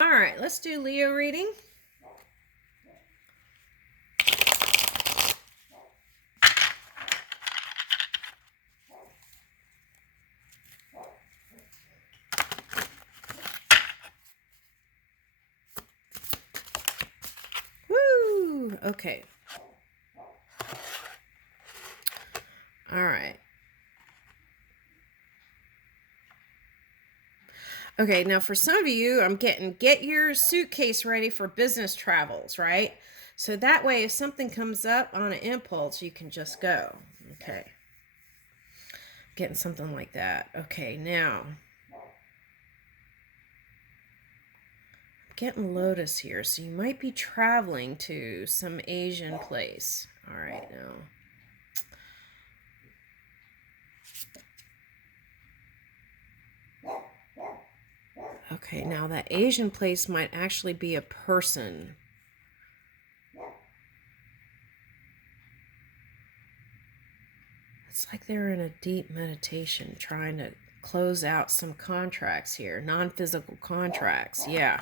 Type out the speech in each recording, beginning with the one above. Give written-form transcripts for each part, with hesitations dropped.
All right, let's do Leo reading. Woo! Okay. All right. Okay, now for some of you, I'm getting get your suitcase ready for business travels, right? So that way, if something comes up on an impulse, you can just go. Okay. Getting something like that. Okay, now. Getting Lotus here, so you might be traveling to some Asian place. All right, now. Okay, now that Asian place might actually be a person. It's like they're in a deep meditation trying to close out some contracts here, non-physical contracts. Yeah.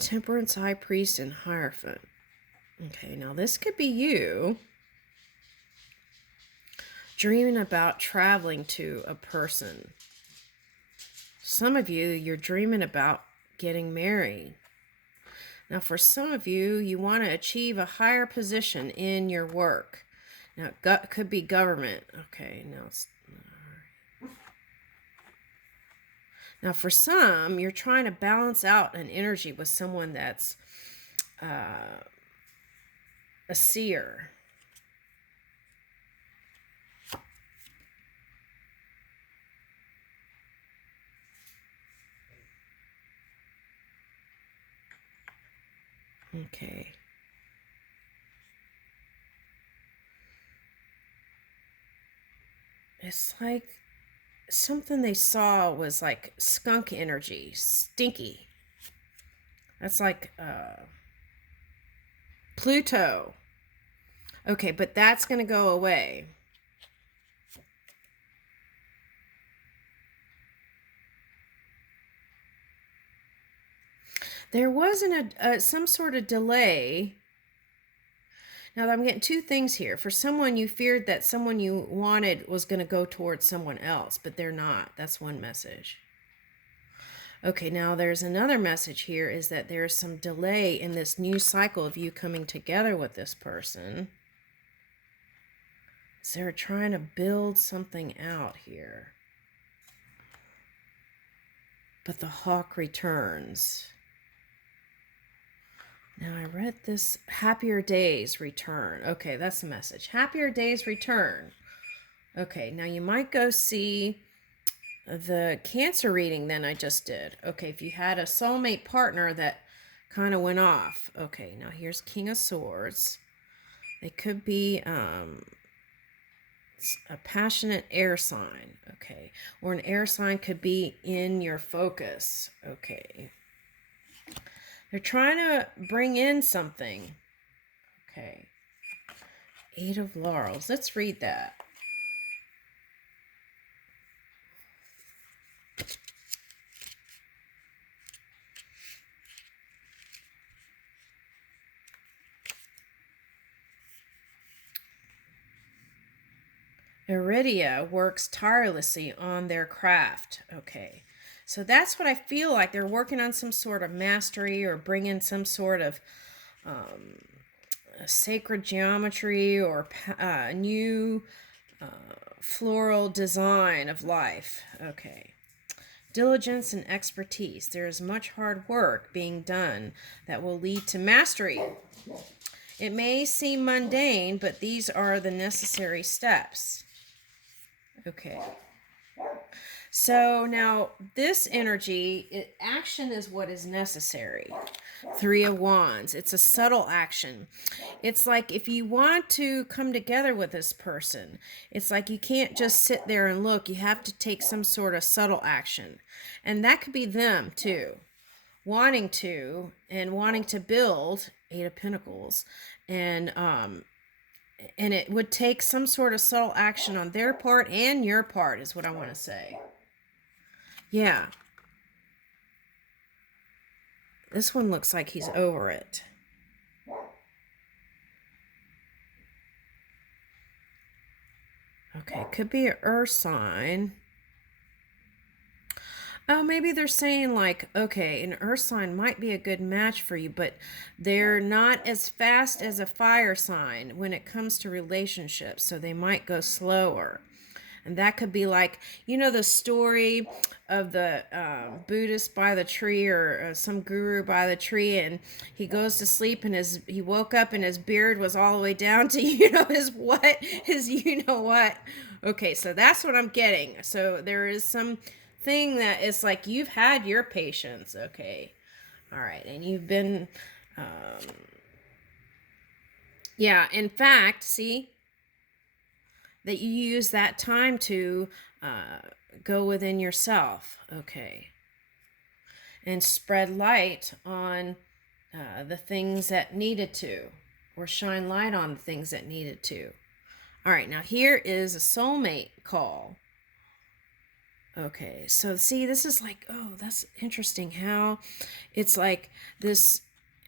Temperance, High Priest, and Hierophant. Okay, now this could be you dreaming about traveling to a person. Some of you, you're dreaming about getting married. Now, for some of you, you want to achieve a higher position in your work. Now, it could be government. Okay, now for some, you're trying to balance out an energy with someone that's a seer. Okay. It's like something they saw was like skunk energy, stinky. That's like Pluto. Okay, but that's going to go away. There wasn't some sort of delay. Now, I'm getting two things here. For someone, you feared that someone you wanted was going to go towards someone else, but they're not. That's one message. Okay, now there's another message here is that there's some delay in this new cycle of you coming together with this person. So they're trying to build something out here. But the hawk returns. Now I read this, happier days return. Okay, that's the message. Happier days return. Okay, now you might go see the Cancer reading then I just did. Okay, if you had a soulmate partner that kind of went off. Okay, now here's King of Swords. They could be a passionate air sign. Okay, or an air sign could be in your focus. Okay. They're trying to bring in something. Okay. Eight of Laurels. Let's read that. Iridia works tirelessly on their craft. Okay. So that's what I feel like. They're working on some sort of mastery or bringing some sort of sacred geometry or new floral design of life. Okay. Diligence and expertise. There is much hard work being done that will lead to mastery. It may seem mundane, but these are the necessary steps. Okay. So now this energy, action is what is necessary. Three of Wands. It's a subtle action. It's like if you want to come together with this person, it's like you can't just sit there and look. You have to take some sort of subtle action. And that could be them too. Wanting to build, Eight of Pentacles, and And it would take some sort of subtle action on their part and your part, is what I want to say. Yeah. This one looks like he's over it. Okay, could be an earth sign. Oh, maybe they're saying like, okay, an earth sign might be a good match for you, but they're not as fast as a fire sign when it comes to relationships, so they might go slower. And that could be like, you know, the story of the Buddhist by the tree, or some guru by the tree, and he goes to sleep and he woke up and his beard was all the way down to, you know, his you know what. Okay, so that's what I'm getting. So there is some thing that is like you've had your patience, okay, all right, and you've been, yeah. In fact, see that you use that time to go within yourself, okay, and spread light on the things that needed to, or shine light on the things that needed to. All right, now here is a soulmate call. Okay, so see, this is like, oh, that's interesting how it's like this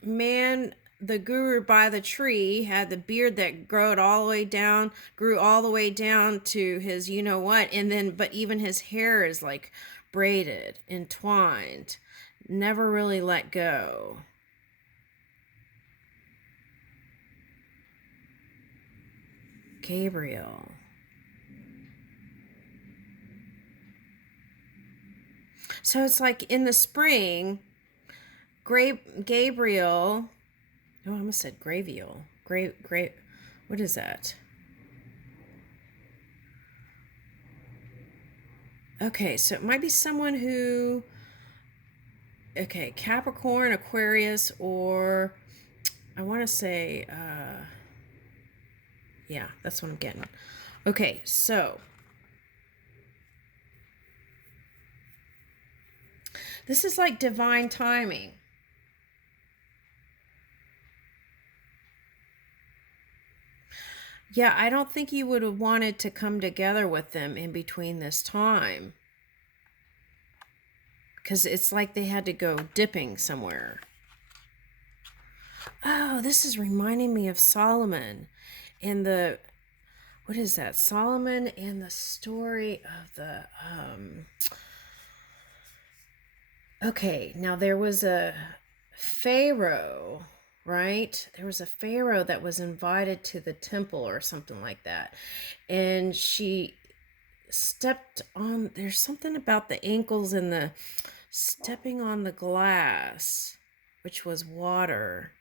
man, the guru by the tree, had the beard that grew all the way down to his, you know what, and then, but even his hair is like braided, entwined, never really let go. Gabriel. So it's like in the spring, Gabriel. Oh, I almost said Graviel. Great. What is that? Okay, so it might be someone who. Okay, Capricorn, Aquarius, or I want to say, yeah, that's what I'm getting. Okay, so this is like divine timing. Yeah, I don't think you would have wanted to come together with them in between this time, because it's like they had to go dipping somewhere. Oh, this is reminding me of Solomon and the, what is that? Solomon and the story of the, okay, now there was a pharaoh, right? There was a pharaoh that was invited to the temple or something like that. And she stepped on, there's something about the ankles and the stepping on the glass, which was water.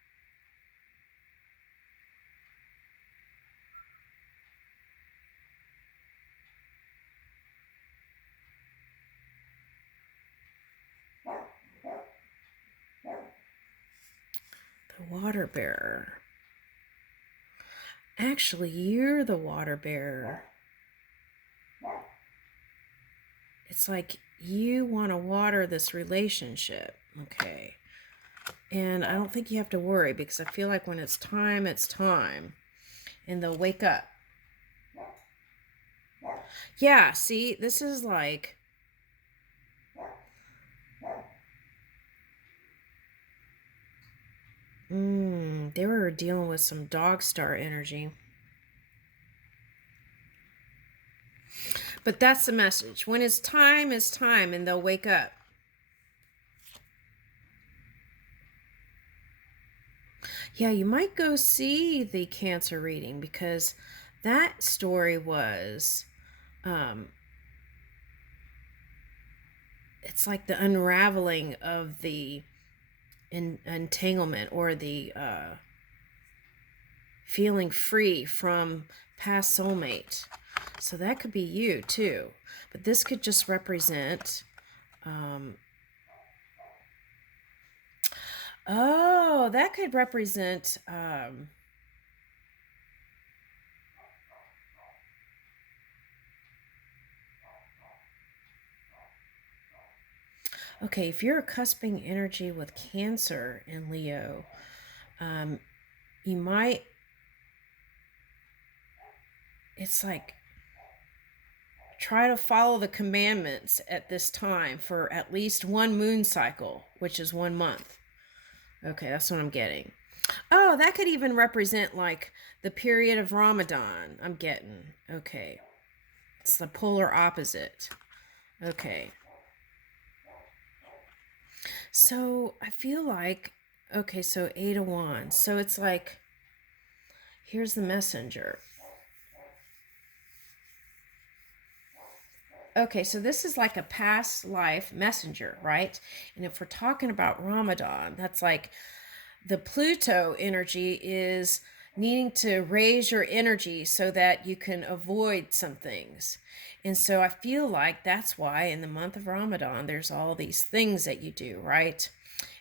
The water bearer. Actually, you're the water bearer. It's like you want to water this relationship, okay? And I don't think you have to worry, because I feel like when it's time, and they'll wake up. Yeah, see, this is like, they were dealing with some dog star energy. But that's the message. When it's time, and they'll wake up. Yeah, you might go see the Cancer reading, because that story was, it's like the unraveling of the entanglement, or the feeling free from past soulmate. So that could be you too. But this could just represent, oh, that could represent, okay, if you're a cusping energy with Cancer and Leo, you might it's like, try to follow the commandments at this time for at least one moon cycle, which is 1 month. Okay, that's what I'm getting. Oh, that could even represent like the period of Ramadan. I'm getting. Okay. It's the polar opposite. Okay. So I feel like, okay, so 8 of Wands. So it's like, here's the messenger. Okay, so this is like a past life messenger, right? And if we're talking about Ramadan, that's like the Pluto energy is needing to raise your energy so that you can avoid some things. And so I feel like that's why in the month of Ramadan, there's all these things that you do, right?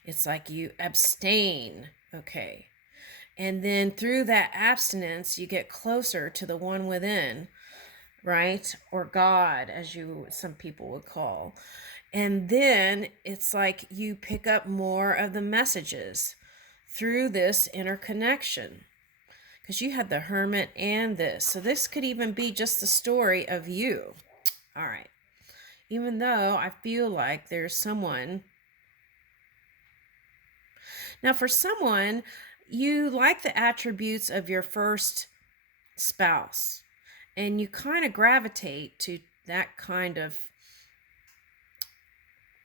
It's like you abstain, okay? And then through that abstinence, you get closer to the one within, right? Or God, as some people would call. And then it's like you pick up more of the messages through this interconnection. Because you had the Hermit and this. So this could even be just the story of you. All right. Even though I feel like there's someone. Now, for someone, you like the attributes of your first spouse. And you kind of gravitate to that kind of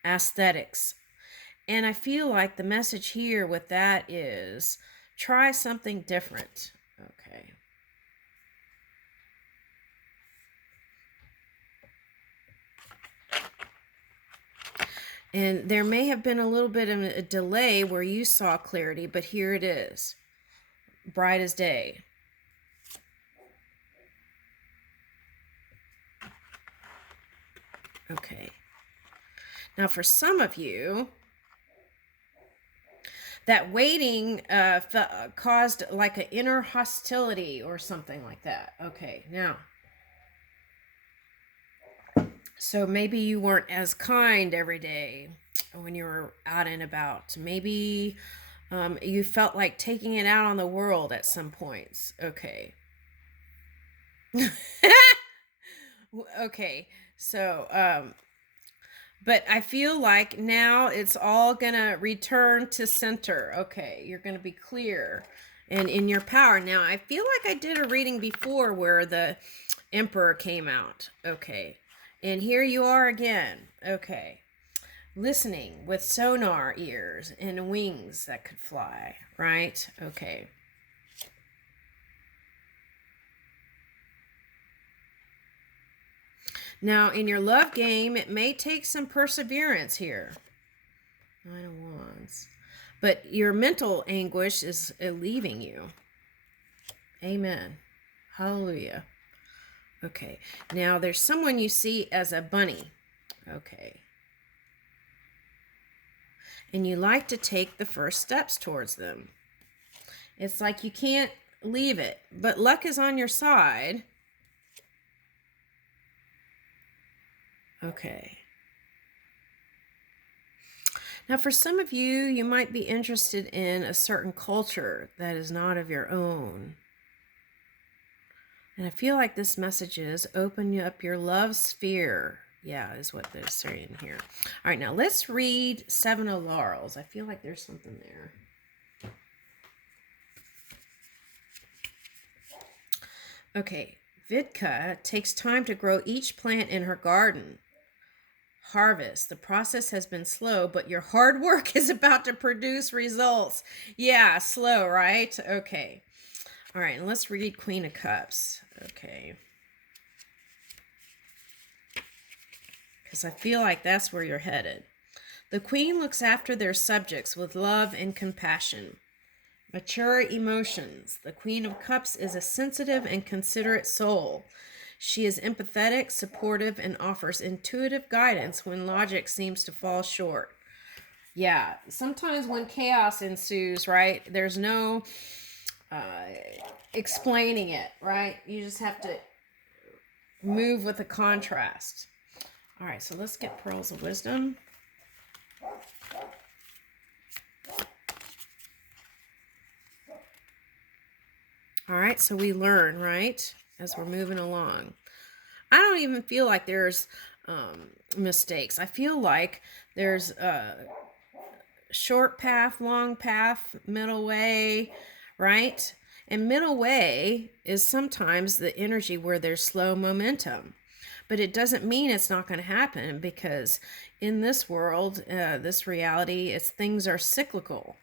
aesthetics. And I feel like the message here with that is try something different. Okay. And there may have been a little bit of a delay where you saw clarity, but here it is. Bright as day. Okay. Now for some of you, that waiting caused like an inner hostility or something like that. Okay, now. So maybe you weren't as kind every day when you were out and about. Maybe you felt like taking it out on the world at some points. Okay. Okay, so but I feel like now it's all gonna return to center. Okay, you're gonna be clear and in your power. Now I feel like I did a reading before where the Emperor came out. Okay, and here you are again. Okay, listening with sonar ears and wings that could fly, right? Okay. Now, in your love game, it may take some perseverance here. 9 of Wands. But your mental anguish is leaving you. Amen. Hallelujah. Okay. Now, there's someone you see as a bunny. Okay. And you like to take the first steps towards them. It's like you can't leave it. But luck is on your side. Okay. Now, for some of you, you might be interested in a certain culture that is not of your own. And I feel like this message is open up your love sphere. Yeah, is what they're saying here. All right, now let's read 7 of Laurels. I feel like there's something there. Okay, Vidka takes time to grow each plant in her garden. Harvest. The process has been slow, but your hard work is about to produce results. Yeah, slow, right? Okay. All right, and let's read Queen of Cups. Okay. Because I feel like that's where you're headed. The Queen looks after their subjects with love and compassion. Mature emotions. The Queen of Cups is a sensitive and considerate soul. She is empathetic, supportive, and offers intuitive guidance when logic seems to fall short. Yeah, sometimes when chaos ensues, right, there's no explaining it, right? You just have to move with the contrast. All right, so let's get Pearls of Wisdom. All right, so we learn, right? as we're moving along. I don't even feel like there's mistakes. I feel like there's a short path, long path, middle way, right? And middle way is sometimes the energy where there's slow momentum. But it doesn't mean it's not going to happen, because in this world, this reality, things are cyclical.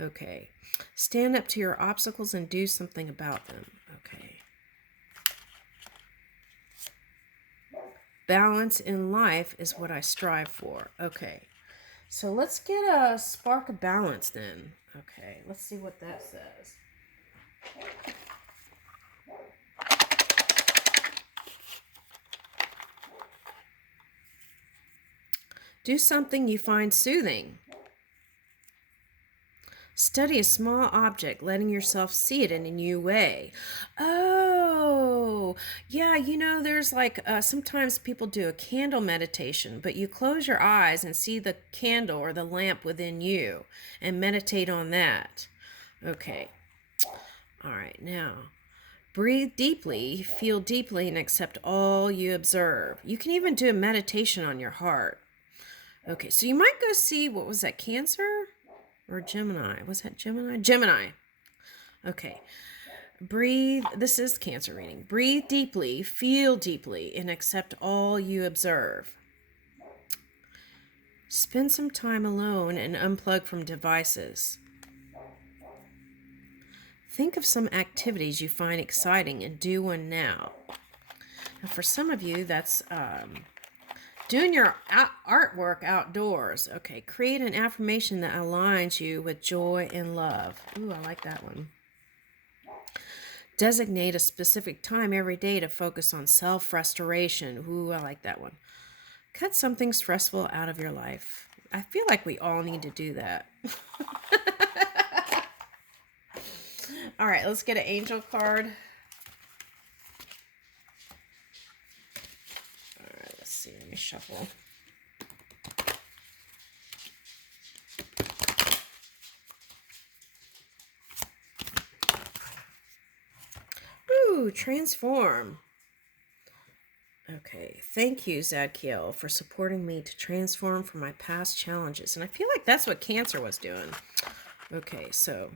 Okay. Stand up to your obstacles and do something about them. Okay. Balance in life is what I strive for. Okay. So let's get a spark of balance then. Okay. Let's see what that says. Do something you find soothing. Study a small object, letting yourself see it in a new way. Oh, yeah, there's like sometimes people do a candle meditation, but you close your eyes and see the candle or the lamp within you and meditate on that. Okay. All right, now breathe deeply, feel deeply, and accept all you observe. You can even do a meditation on your heart. Okay, so you might go see, what was that, Cancer? Or Gemini? Was that Gemini? Gemini. Okay. Breathe. This is Cancer reading. Breathe deeply, feel deeply, and accept all you observe. Spend some time alone and unplug from devices. Think of some activities you find exciting and do one now. Now, for some of you, that's doing your artwork outdoors. Okay, create an affirmation that aligns you with joy and love. Ooh, I like that one. Designate a specific time every day to focus on self-restoration. Ooh, I like that one. Cut something stressful out of your life. I feel like we all need to do that. All right, let's get an angel card. Let's see, let me shuffle. Ooh, transform. Okay, thank you, Zadkiel, for supporting me to transform from my past challenges. And I feel like that's what Cancer was doing. Okay, so,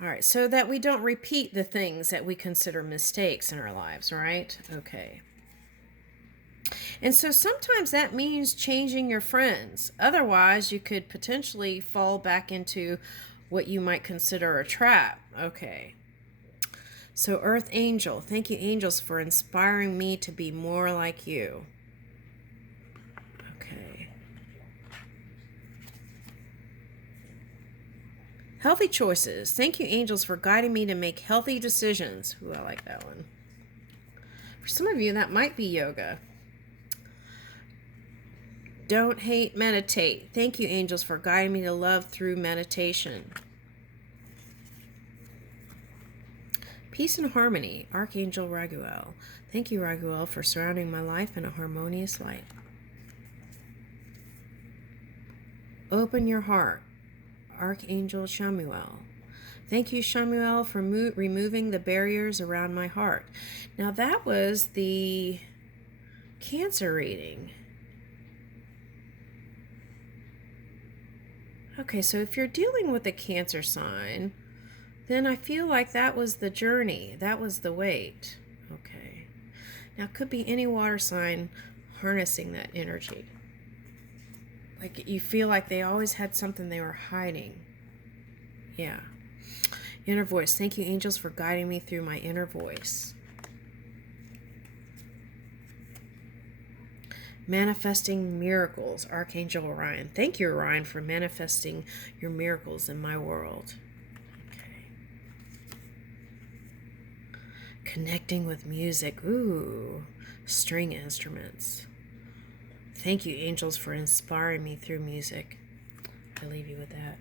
all right, so that we don't repeat the things that we consider mistakes in our lives, right? Okay. And so sometimes that means changing your friends. Otherwise, you could potentially fall back into what you might consider a trap. Okay. So Earth Angel, thank you, angels, for inspiring me to be more like you. Okay. Healthy choices. Thank you, angels, for guiding me to make healthy decisions. Ooh, I like that one. For some of you, that might be yoga. Don't hate, meditate. Thank you, angels, for guiding me to love through meditation. Peace and harmony. Archangel Raguel. Thank you, Raguel, for surrounding my life in a harmonious light. Open your heart. Archangel Shamuel. Thank you, Shamuel, for removing the barriers around my heart. Now, that was the Cancer reading. Okay, so if you're dealing with a Cancer sign, then I feel like that was the journey. That was the wait. Okay. Now, it could be any water sign harnessing that energy. Like you feel like they always had something they were hiding. Yeah. Inner voice. Thank you, angels, for guiding me through my inner voice. Manifesting miracles. Archangel Orion. Thank you, Orion, for manifesting your miracles in my world. Connecting with music. Ooh, string instruments. Thank you, angels, for inspiring me through music. I leave you with that.